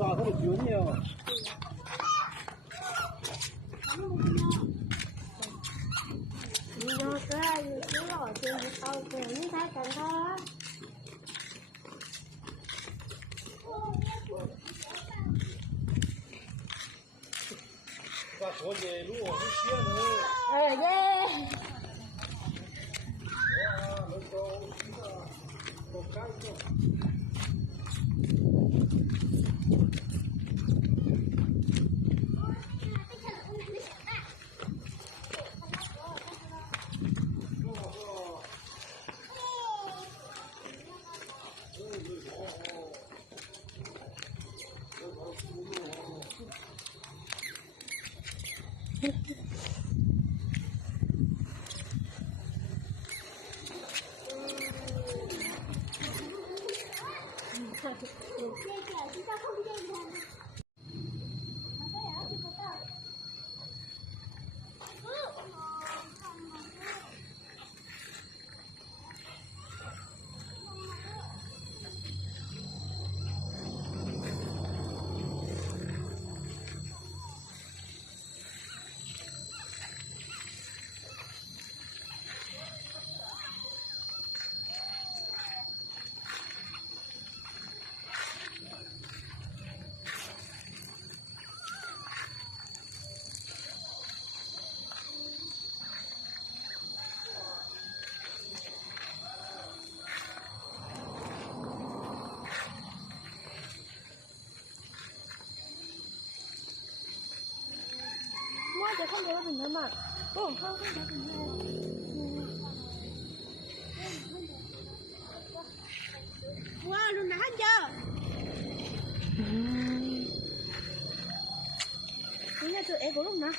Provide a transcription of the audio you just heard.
ra có được chuyến nhiều. Nó cái nó ở trên cái tàu của những cái cần thôi. Và có về lúc ở cái xe nữa. Yeah. Moi, để không có bình thường mà. Không có bình thường. Wow, luôn đã chưa? Ini tuh ego lu nah.